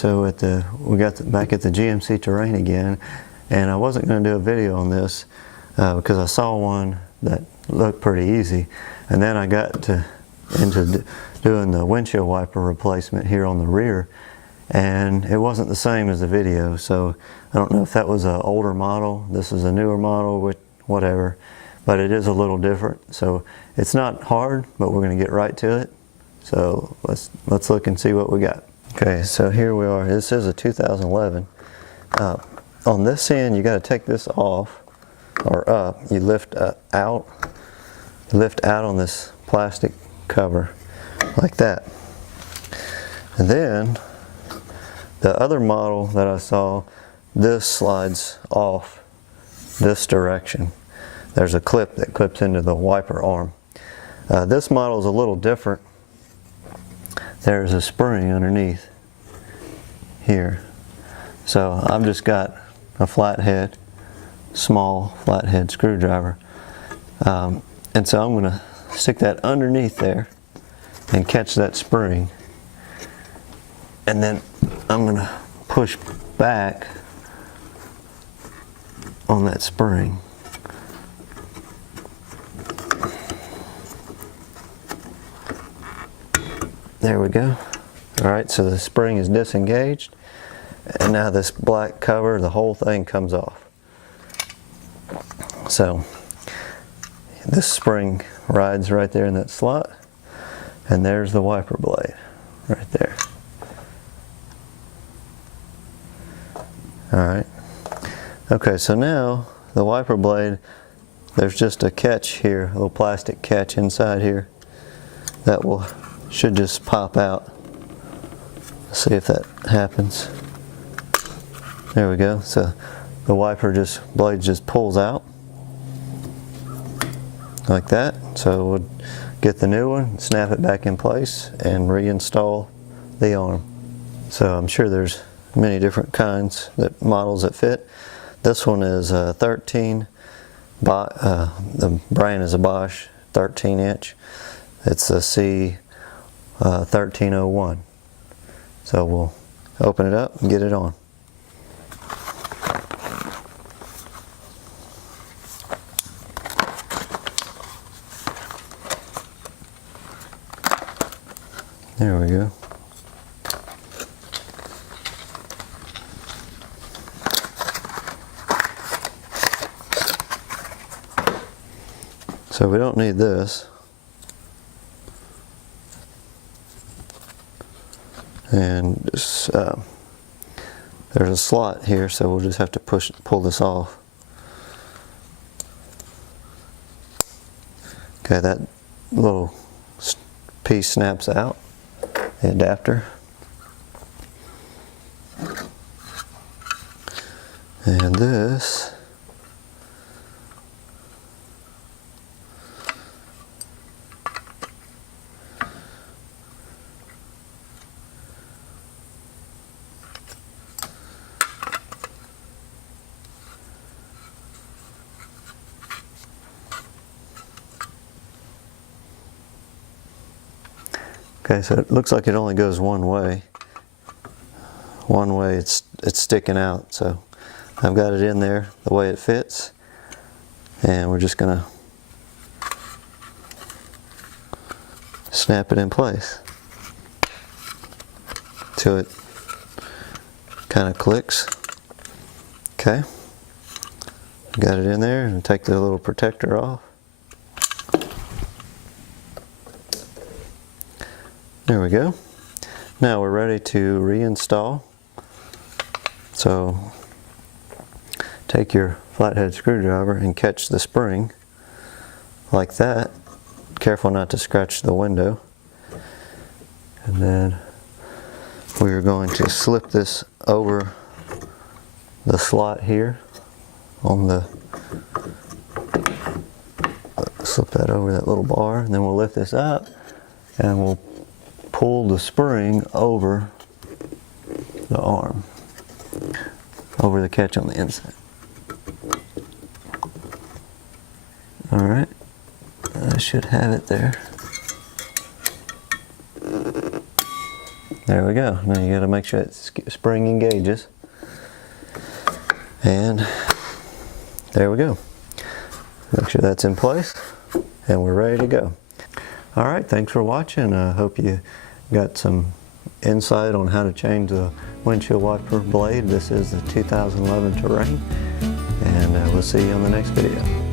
so we got back at the GMC Terrain again, and I wasn't going to do a video on this because I saw one that looked pretty easy, and then I got into doing the windshield wiper replacement here on the rear, and it wasn't the same as the video. So I don't know if that was an older model, this is a newer model, whatever, but it is a little different. So it's not hard, but we're going to get right to it. So let's look and see what we got. Okay, so here we are. This is a 2011. On this end, you got to take this off or up. You lift out on this plastic cover like that. And then the other model that I saw, this slides off this direction. There's a clip that clips into the wiper arm. This model is a little different. There's a spring underneath here. So I've just got a flathead, small flathead screwdriver. And so I'm going to stick that underneath there and catch that spring. And then I'm going to push back on that spring. There we go. All right, so the spring is disengaged, and now this black cover, the whole thing comes off. So this spring rides right there in that slot, and there's the wiper blade right there. All right. Okay, so now the wiper blade, there's just a catch here, a little plastic catch inside here that should just pop out. Let's see if that happens. There we go. So the blade just pulls out like that. So we'll get the new one, snap it back in place, and reinstall the arm. So I'm sure there's many different models that fit. This one is 13. The brand is a Bosch 13-inch. It's a C 1301. So we'll open it up and get it on. There we go. So we don't need this. And there's a slot here, so we'll just have to pull this off. Okay, that little piece snaps out, the adapter. And this okay, so it looks like it only goes one way. One way it's sticking out, so I've got it in there the way it fits, and we're just gonna snap it in place till it kind of clicks. Okay, got it in there, and take the little protector off. There we go. Now we're ready to reinstall. So take your flathead screwdriver and catch the spring like that. Careful not to scratch the window. And then we're going to slip this over the slot here on the, slip that over that little bar, and then we'll lift this up and we'll pull the spring over the arm, over the catch on the inside. All right, I should have it there. There we go. Now you got to make sure that spring engages. And there we go. Make sure that's in place and we're ready to go. All right, thanks for watching. I hope you got some insight on how to change the windshield wiper blade. This is the 2011 Terrain, and we'll see you on the next video.